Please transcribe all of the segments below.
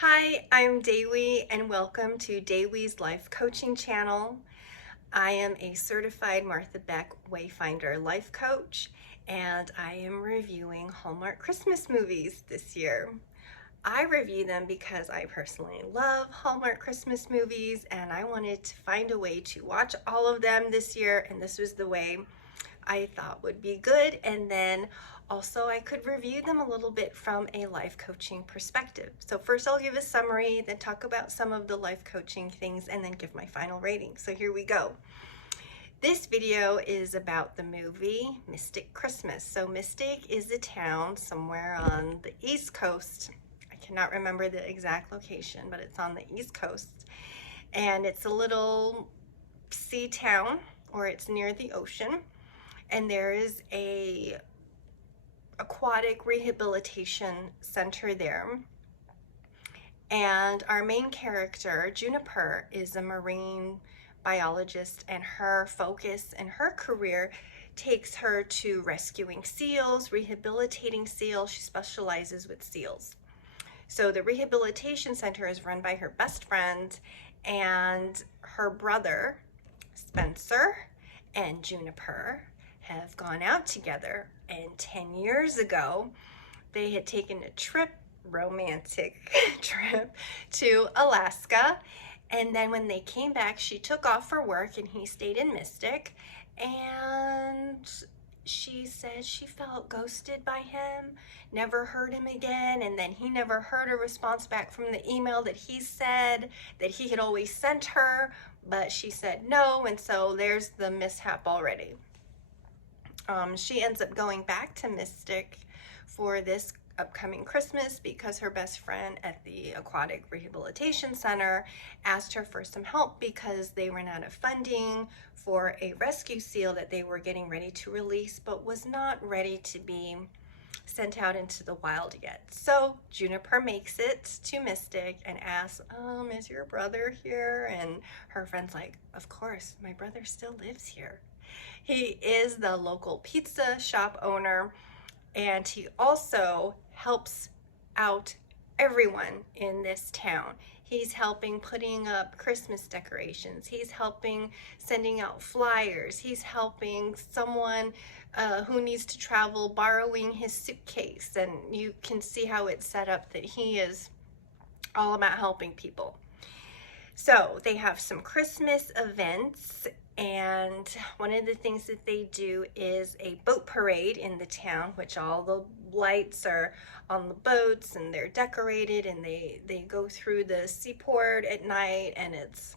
Hi, I'm Daywee and welcome to Daywee's Life Coaching Channel. I am a certified Martha Beck Wayfinder life coach and I am reviewing Hallmark Christmas movies this year. I review them because I personally love Hallmark Christmas movies and I wanted to find a way to watch all of them this year, and this was the way I thought would be good. And then also I could review them a little bit from a life coaching perspective. So first I'll give a summary, then talk about some of the life coaching things, and then give my final rating. So here we go. This video is about the movie Mystic Christmas. So Mystic is a town somewhere on the East Coast. I cannot remember the exact location, but it's on the East Coast. And it's a little sea town, or it's near the ocean. And there is a aquatic rehabilitation center there. And our main character, Juniper, is a marine biologist, and her focus and her career takes her to rescuing seals, rehabilitating seals. She specializes with seals. So the rehabilitation center is run by her best friend and her brother, Spencer, and Juniper have gone out together, and 10 years ago they had taken a trip, romantic trip, to Alaska. And then when they came back, she took off for work and he stayed in Mystic, and she said she felt ghosted by him, never heard him again, and then he never heard a response back from the email that he said that he had always sent her, but she said no, and so there's the mishap already. She ends up going back to Mystic for this upcoming Christmas because her best friend at the Aquatic Rehabilitation Center asked her for some help because they ran out of funding for a rescue seal that they were getting ready to release, but was not ready to be sent out into the wild yet. So Juniper makes it to Mystic and asks, is your brother here? And her friend's like, of course, my brother still lives here. He is the local pizza shop owner, and he also helps out everyone in this town. He's helping putting up Christmas decorations. He's helping sending out flyers. He's helping someone who needs to travel borrowing his suitcase. And you can see how it's set up that he is all about helping people. So they have some Christmas events, and one of the things that they do is a boat parade in the town, which all the lights are on the boats and they're decorated, and they go through the seaport at night, and it's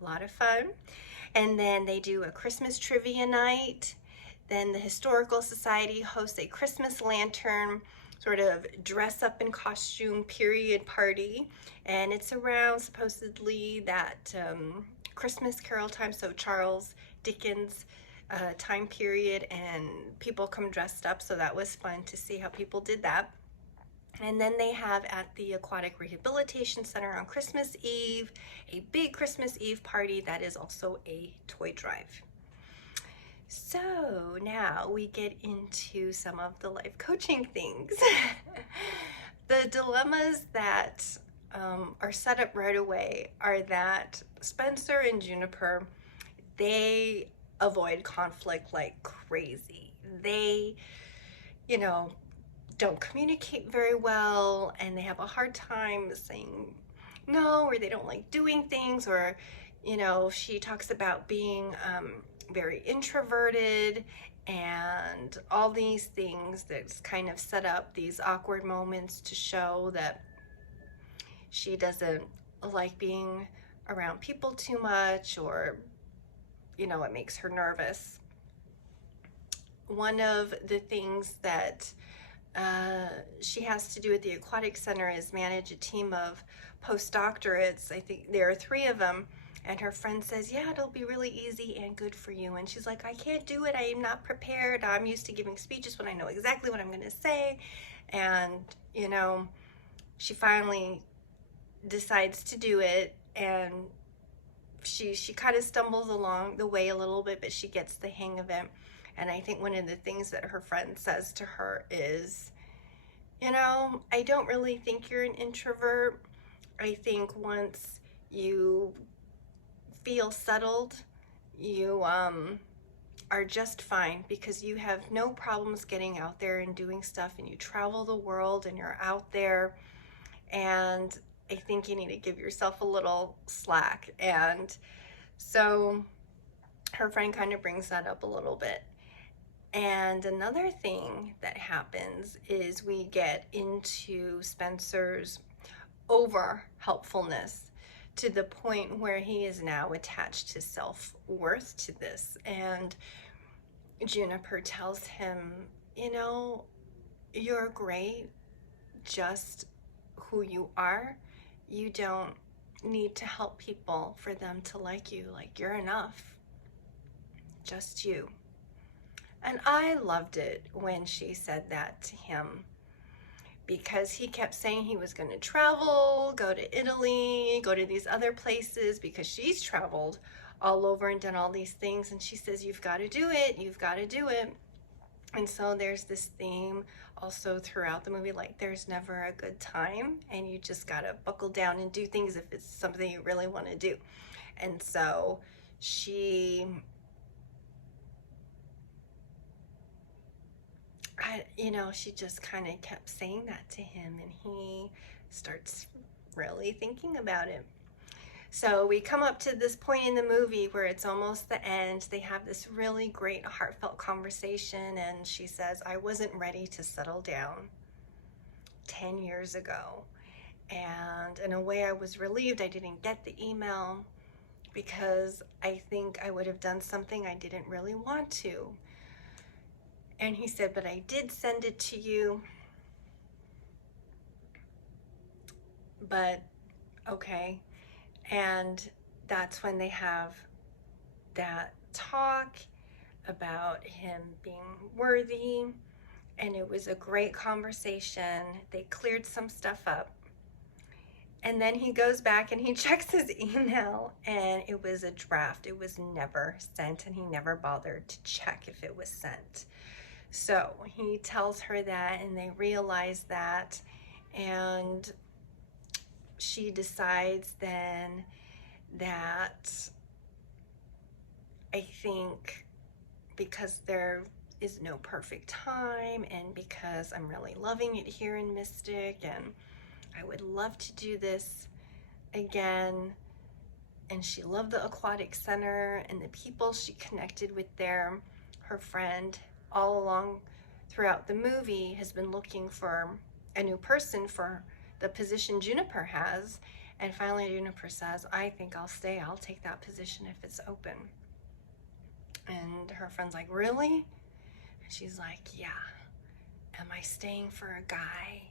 a lot of fun. And then they do a Christmas trivia night. Then the Historical Society hosts a Christmas lantern sort of dress up in costume period party, and it's around supposedly that Christmas Carol time, so Charles Dickens time period, and people come dressed up, so that was fun to see how people did that. And then they have at the Aquatic Rehabilitation Center on Christmas Eve a big Christmas Eve party that is also a toy drive. So now we get into some of the life coaching things. The dilemmas that are set up right away are that Spencer and Juniper, they avoid conflict like crazy. They, don't communicate very well, and they have a hard time saying no, or they don't like doing things, or, she talks about being very introverted and all these things that's kind of set up these awkward moments to show that she doesn't like being around people too much, or it makes her nervous. One of the things that she has to do at the aquatic center is manage a team of postdoctorates. I think there are 3 of them. And her friend says, yeah, it'll be really easy and good for you. And she's like, I can't do it. I am not prepared. I'm used to giving speeches when I know exactly what I'm going to say. And, she finally decides to do it. And she kind of stumbles along the way a little bit, but she gets the hang of it. And I think one of the things that her friend says to her is, I don't really think you're an introvert. I think once you feel settled, you are just fine, because you have no problems getting out there and doing stuff, and you travel the world and you're out there. And I think you need to give yourself a little slack. And so her friend kind of brings that up a little bit. And another thing that happens is we get into Spencer's over helpfulness, to the point where he is now attached his self-worth to this. And Juniper tells him, you know, you're great just who you are. You don't need to help people for them to like you. Like, you're enough. Just you. And I loved it when she said that to him, because he kept saying he was going to travel, go to Italy, go to these other places, because she's traveled all over and done all these things. And she says, you've got to do it. You've got to do it. And so there's this theme also throughout the movie, like there's never a good time, and you just got to buckle down and do things if it's something you really want to do. And so she, she just kind of kept saying that to him, and he starts really thinking about it. So we come up to this point in the movie where it's almost the end. They have this really great heartfelt conversation, and she says, I wasn't ready to settle down 10 years ago. And in a way, I was relieved I didn't get the email, because I think I would have done something I didn't really want to. And he said, but I did send it to you. But okay. And that's when they have that talk about him being worthy. And it was a great conversation. They cleared some stuff up. And then he goes back and he checks his email, and it was a draft. It was never sent, and he never bothered to check if it was sent. So he tells her that, and they realize that, and she decides then that, I think because there is no perfect time, and because I'm really loving it here in Mystic, and I would love to do this again. And she loved the aquatic center and the people she connected with there. Her friend all along throughout the movie has been looking for a new person for the position Juniper has. And finally Juniper says, I think I'll stay. I'll take that position if it's open. And her friend's like, really? And she's like, yeah. Am I staying for a guy?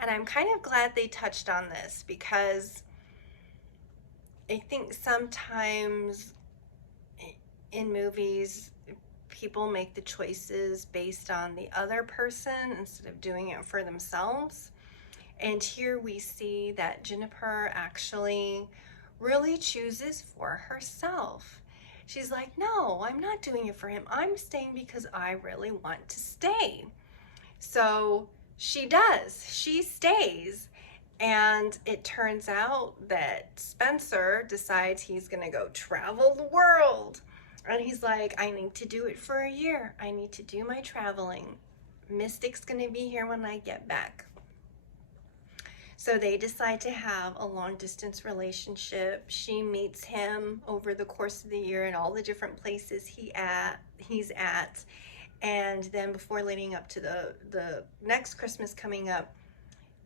And I'm kind of glad they touched on this, because I think sometimes in movies, people make the choices based on the other person instead of doing it for themselves. And here we see that Juniper actually really chooses for herself. She's like, no, I'm not doing it for him. I'm staying because I really want to stay. So she does. She stays. And it turns out that Spencer decides he's going to go travel the world. And he's like, I need to do it for a year. I need to do my traveling. Mystic's going to be here when I get back. So they decide to have a long distance relationship. She meets him over the course of the year in all the different places he's at. And then before leading up to the next Christmas coming up,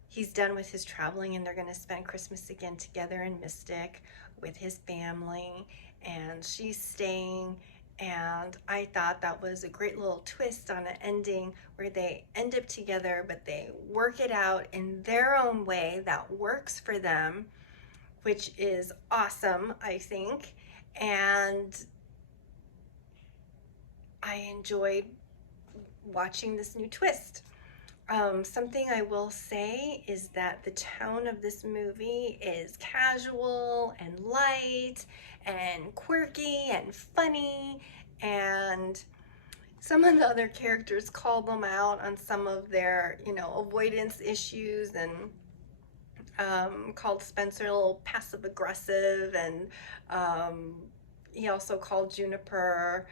he's done with his traveling, and they're going to spend Christmas again together in Mystic with his family. And she's staying. And I thought that was a great little twist on an ending where they end up together, but they work it out in their own way that works for them, which is awesome, I think. And I enjoyed watching this new twist. Something I will say is that the tone of this movie is casual and light and quirky and funny, and some of the other characters call them out on some of their, avoidance issues, and called Spencer a little passive aggressive, and um, he also called Juniper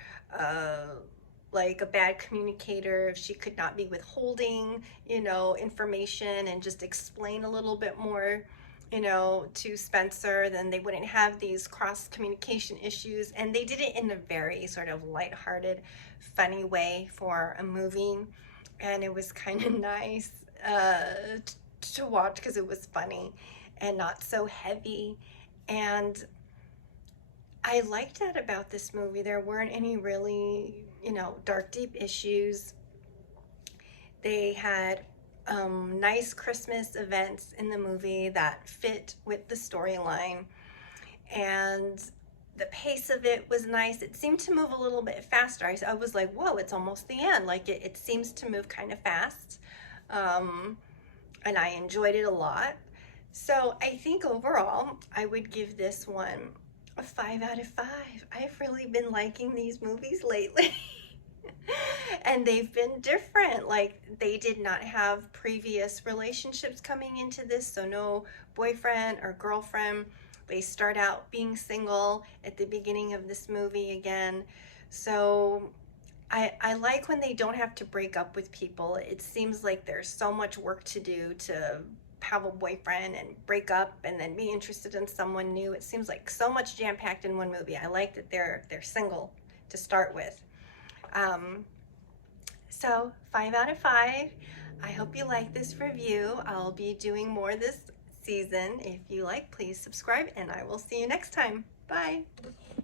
like a bad communicator if she could not be withholding, information and just explain a little bit more, to Spencer, then they wouldn't have these cross communication issues. And they did it in a very sort of lighthearted, funny way for a movie. And it was kind of nice to watch because it was funny and not so heavy. And I liked that about this movie. There weren't any really, dark, deep issues. They had nice Christmas events in the movie that fit with the storyline. And the pace of it was nice. It seemed to move a little bit faster. I was like, whoa, it's almost the end. Like it seems to move kind of fast. And I enjoyed it a lot. So I think overall, I would give this one a 5 out of 5. I've really been liking these movies lately. And they've been different. Like, they did not have previous relationships coming into this, so no boyfriend or girlfriend. They start out being single at the beginning of this movie again. So I like when they don't have to break up with people. It seems like there's so much work to do to have a boyfriend and break up and then be interested in someone new. It seems like so much jam-packed in one movie. I like that they're single to start with. So 5 out of 5. I hope you like this review. I'll be doing more this season. If you like, please subscribe, and I will see you next time. Bye.